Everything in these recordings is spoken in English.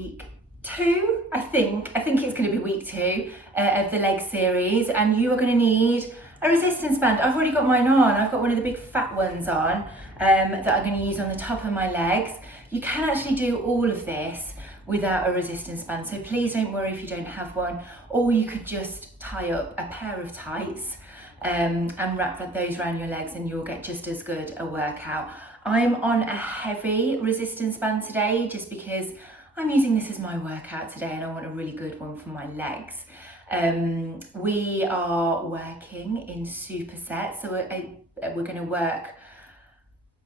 week 2, I think it's going to be week 2 of the leg series, and you are going to need a resistance band. I've already got mine on. I've got one of the big fat ones on that I'm going to use on the top of my legs. You can actually do all of this without a resistance band, so please don't worry if you don't have one, or you could just tie up a pair of tights and wrap those around your legs and you'll get just as good a workout. I'm on a heavy resistance band today just because I'm using this as my workout today and I want a really good one for my legs. We are working in supersets, so we're going to work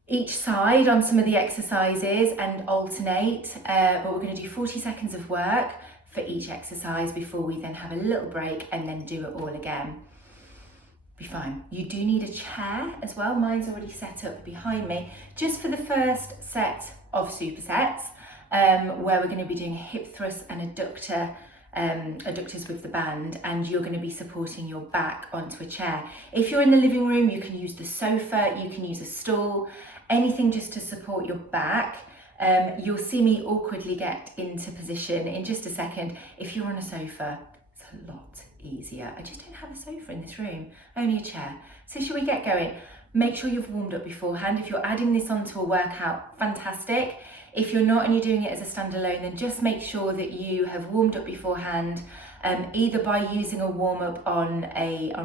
each side on some of the exercises and alternate, but we're going to do 40 seconds of work for each exercise before we then have a little break and then do it all again. Be fine. You do need a chair as well. Mine's already set up behind me, just for the first set of supersets, where we're going to be doing a hip thrust and adductors with the band, and you're going to be supporting your back onto a chair. If you're in the living room, you can use the sofa, you can use a stool, anything just to support your back. You'll see me awkwardly get into position in just a second. If you're on a sofa, it's a lot easier. I just don't have a sofa in this room, only a chair. So shall we get going? Make sure you've warmed up beforehand. If you're adding this onto a workout, fantastic. If you're not and you're doing it as a standalone, then just make sure that you have warmed up beforehand, either by using a warm-up on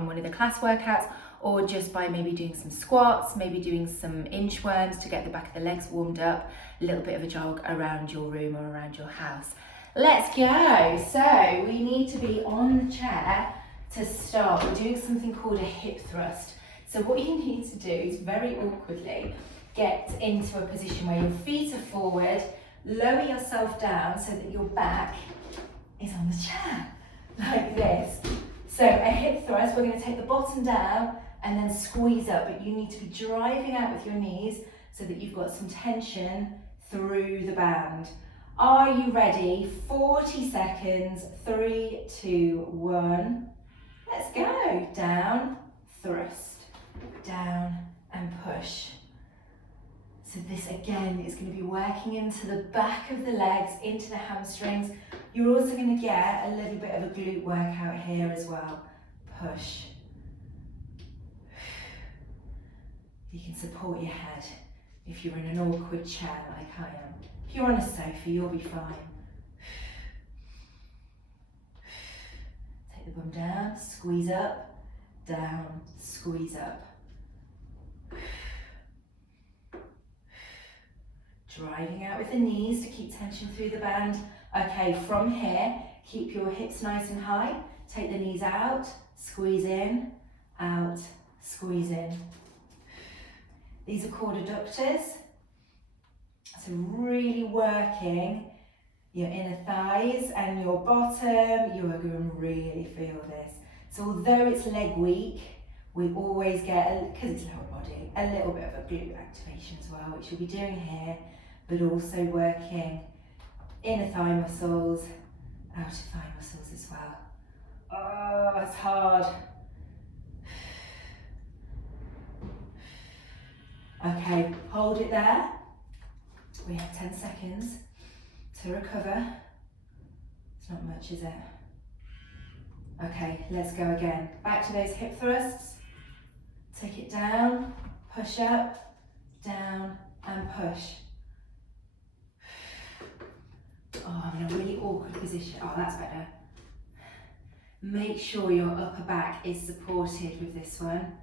one of the class workouts, or just by maybe doing some squats, maybe doing some inchworms to get the back of the legs warmed up, a little bit of a jog around your room or around your house. Let's go. So we need to be on the chair to start. We're doing something called a hip thrust. So what you need to do is very awkwardly get into a position where your feet are forward, lower yourself down so that your back is on the chair, like this. So a hip thrust, we're going to take the bottom down and then squeeze up, but you need to be driving out with your knees so that you've got some tension through the band. Are you ready? 40 seconds, 3, 2, 1. Let's go. Down, thrust, down and push. So this again is going to be working into the back of the legs, into the hamstrings. You're also going to get a little bit of a glute workout here as well. Push. You can support your head if you're in an awkward chair like I am. If you're on a sofa, you'll be fine. Take the bum down, squeeze up, down, squeeze up. Driving out with the knees to keep tension through the band. Okay, from here, keep your hips nice and high. Take the knees out, squeeze in, out, squeeze in. These are called adductors. So really working your inner thighs and your bottom. You are going to really feel this. So although it's leg week, we always get, because it's lower body, a little bit of a glute activation as well, which you'll be doing here, but also working inner thigh muscles, outer thigh muscles as well. Oh, it's hard. Okay, hold it there. We have 10 seconds to recover. It's not much, is it? Okay, let's go again. Back to those hip thrusts. Take it down, push up, down and push. Oh, I'm in a really awkward position. Oh, that's better. Make sure your upper back is supported with this one.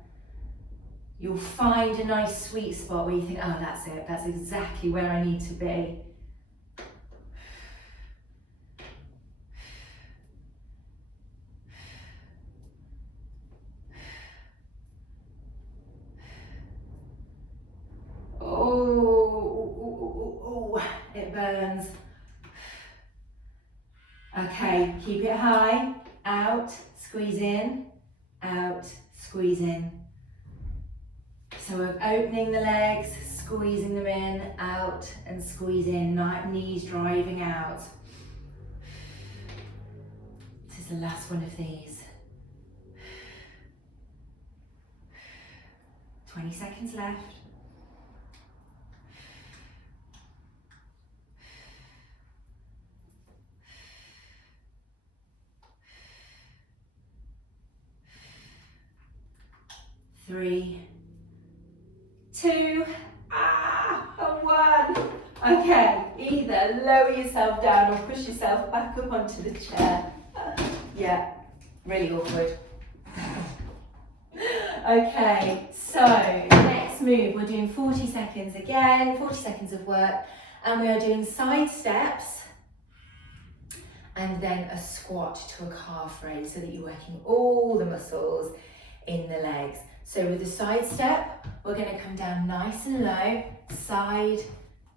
You'll find a nice sweet spot where you think, oh, that's it. That's exactly where I need to be. Oh, it burns. Okay, keep it high, out, squeeze in, out, squeeze in. So we're opening the legs, squeezing them in, out and squeeze in, knees driving out. This is the last one of these. 20 seconds left. 3, 2, and 1. Okay, either lower yourself down or push yourself back up onto the chair. Yeah, really awkward. Okay, so next move, we're doing 40 seconds again, 40 seconds of work, and we are doing side steps and then a squat to a calf raise so that you're working all the muscles in the legs. So with the side step, we're going to come down nice and low, side,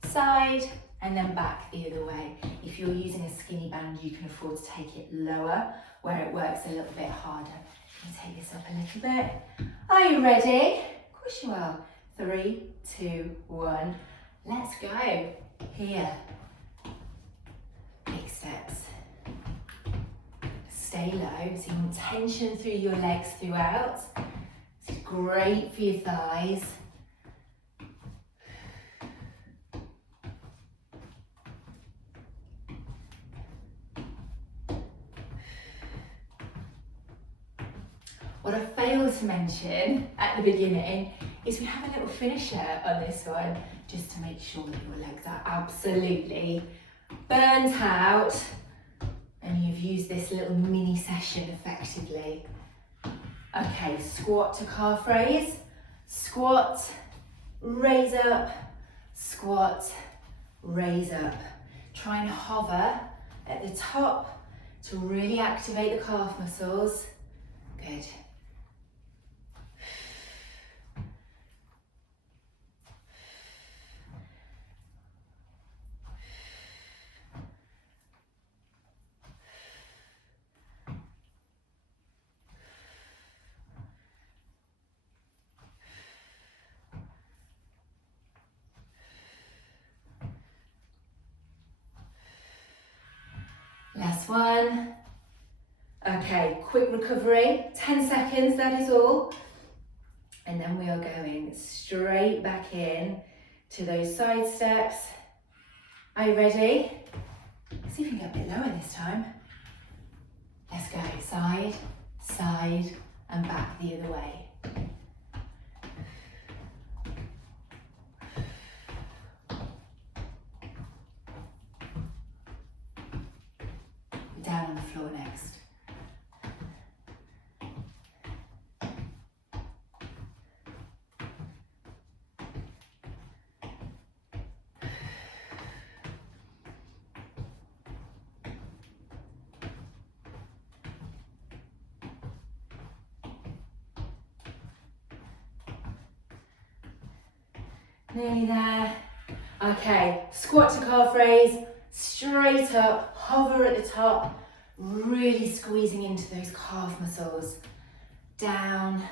side, and then back the other way. If you're using a skinny band, you can afford to take it lower, where it works a little bit harder. Can you take this up a little bit? Are you ready? Of course you are. 3, 2, 1. Let's go. Here. Big steps. Stay low, so you want tension through your legs throughout. It's great for your thighs. What I failed to mention at the beginning is we have a little finisher on this one, just to make sure that your legs are absolutely burnt out and you've used this little mini session effectively. Okay, squat to calf raise, squat, raise up, squat, raise up. Try and hover at the top to really activate the calf muscles. Good. Last one. Okay, quick recovery, 10 seconds, that is all. And then we are going straight back in to those side steps. Are you ready? See if you can get a bit lower this time. Let's go, side, side, and back the other way. Down on the floor next. Nearly there. Okay, squat to calf raise, straight up, hover at the top, really squeezing into those calf muscles. Down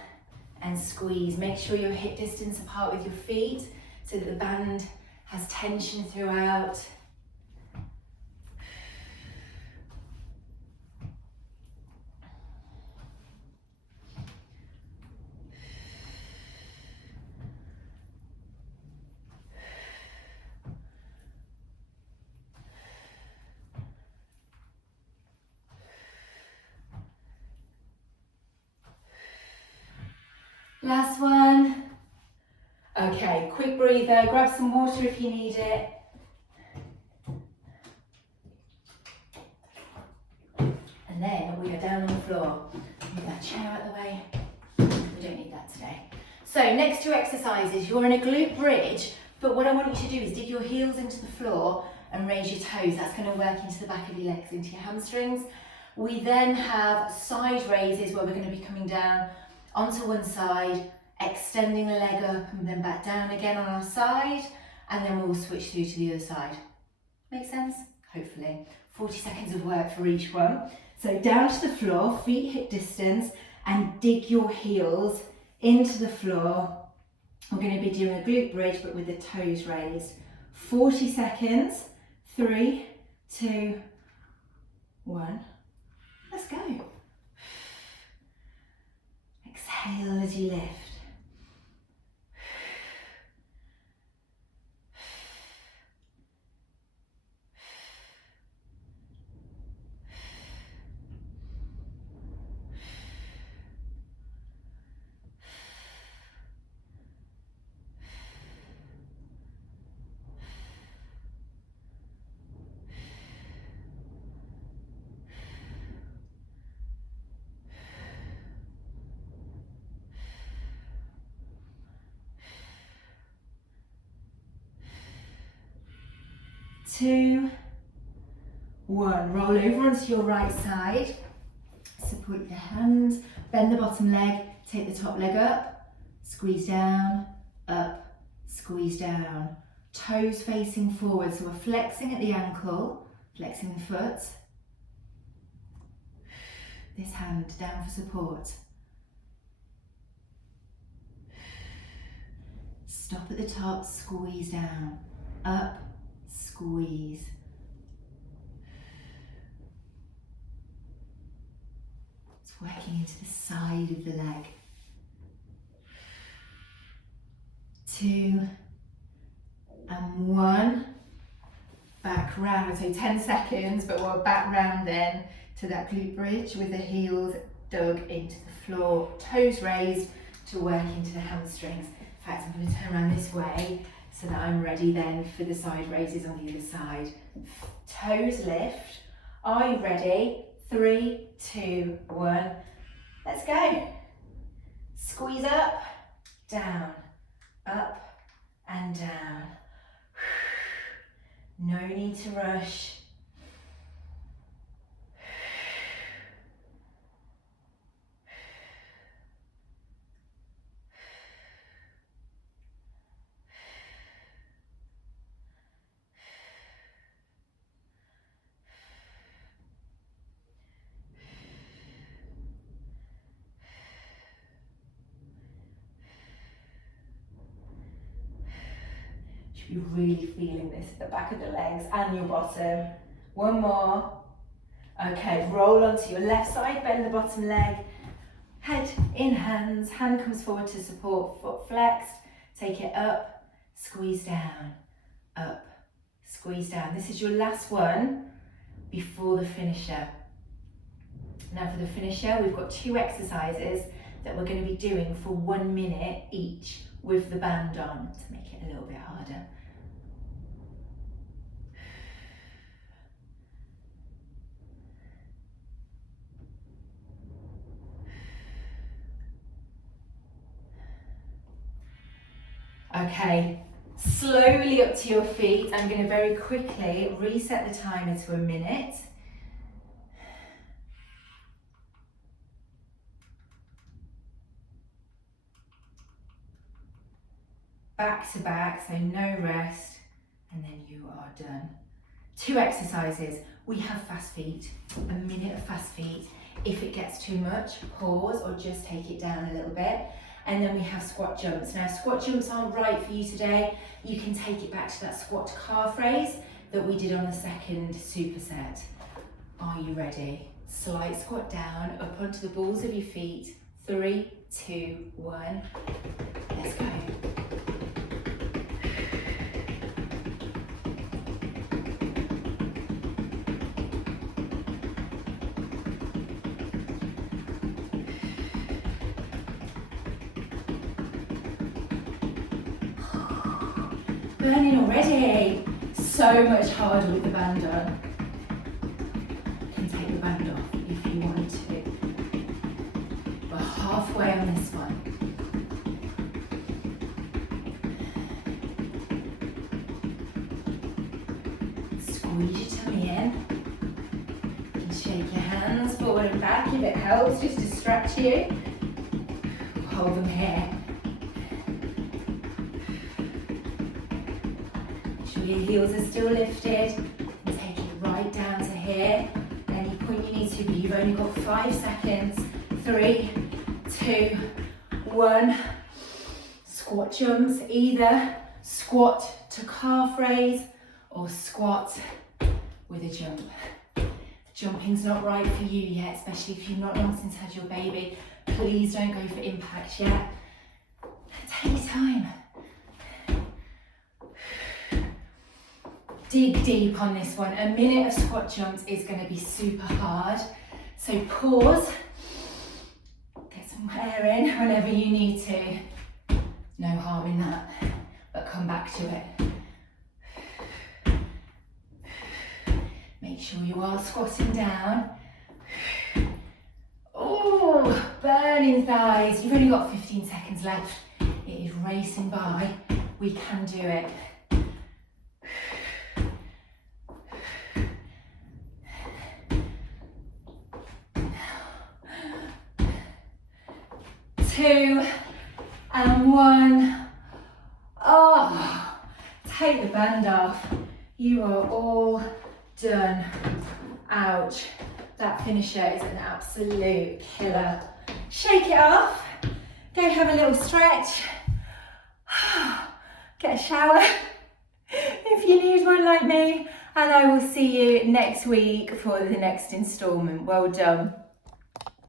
and squeeze. Make sure you're hip distance apart with your feet so that the band has tension throughout. Last one. Okay, quick breather, grab some water if you need it. And then we are down on the floor. Move that chair out of the way. We don't need that today. So next two exercises, you're in a glute bridge, but what I want you to do is dig your heels into the floor and raise your toes. That's going to work into the back of your legs, into your hamstrings. We then have side raises where we're going to be coming down onto one side, extending the leg up and then back down again on our side, and then we'll switch through to the other side. Make sense? Hopefully. 40 seconds of work for each one. So down to the floor, feet hip distance, and dig your heels into the floor. We're going to be doing a glute bridge, but with the toes raised. 40 seconds. 3, 2, 1. Let's go. Exhale as you lift. 2, 1. Roll over onto your right side. Support the hands, bend the bottom leg, take the top leg up, squeeze down, up, squeeze down. Toes facing forward, so we're flexing at the ankle, flexing the foot. This hand down for support. Stop at the top, squeeze down, up, squeeze. It's working into the side of the leg. 2 and 1. Back round, so 10 seconds, but we're back round then to that glute bridge with the heels dug into the floor, toes raised to work into the hamstrings. In fact, I'm going to turn around this way so that I'm ready then for the side raises on the other side. Toes lift. Are you ready? 3, 2, 1. Let's go. Squeeze up, down, up and down. No need to rush. You're really feeling this at the back of the legs and your bottom. 1 more. Okay, roll onto your left side, bend the bottom leg, head in hands, hand comes forward to support, foot flexed, take it up, squeeze down, up, squeeze down. This is your last one before the finisher. Now for the finisher, we've got 2 exercises that we're going to be doing for 1 minute each with the band on to make it a little bit harder. Okay, slowly up to your feet. I'm going to very quickly reset the timer to 1 minute. Back to back, so no rest, and then you are done. 2 exercises. We have fast feet, 1 minute of fast feet. If it gets too much, pause or just take it down a little bit. And then we have squat jumps. Now, squat jumps aren't right for you today. You can take it back to that squat to calf raise that we did on the second superset. Are you ready? Slight squat down, up onto the balls of your feet. 3, 2, 1. Let's go. Burning already. So much harder with the band on. You can take the band off if you want to. We're halfway on this one. Squeeze your tummy in. You can shake your hands forward and back if it helps, just to stretch you. Hold them here. Your heels are still lifted, and take it right down to here. Any point you need to, but you've only got 5 seconds. 3, 2, 1. Squat jumps, either squat to calf raise or squat with a jump. Jumping's not right for you yet, especially if you've not long since had your baby. Please don't go for impact yet. Take your time. Dig deep on this one. 1 minute of squat jumps is going to be super hard. So pause, get some air in whenever you need to. No harm in that, but come back to it. Make sure you are squatting down. Oh, burning thighs. You've only got 15 seconds left. It is racing by. We can do it. 2 and 1. Oh, take the band off. You are all done. Ouch. That finisher is an absolute killer. Shake it off. Go have a little stretch. Get a shower if you need one like me. And I will see you next week for the next instalment. Well done.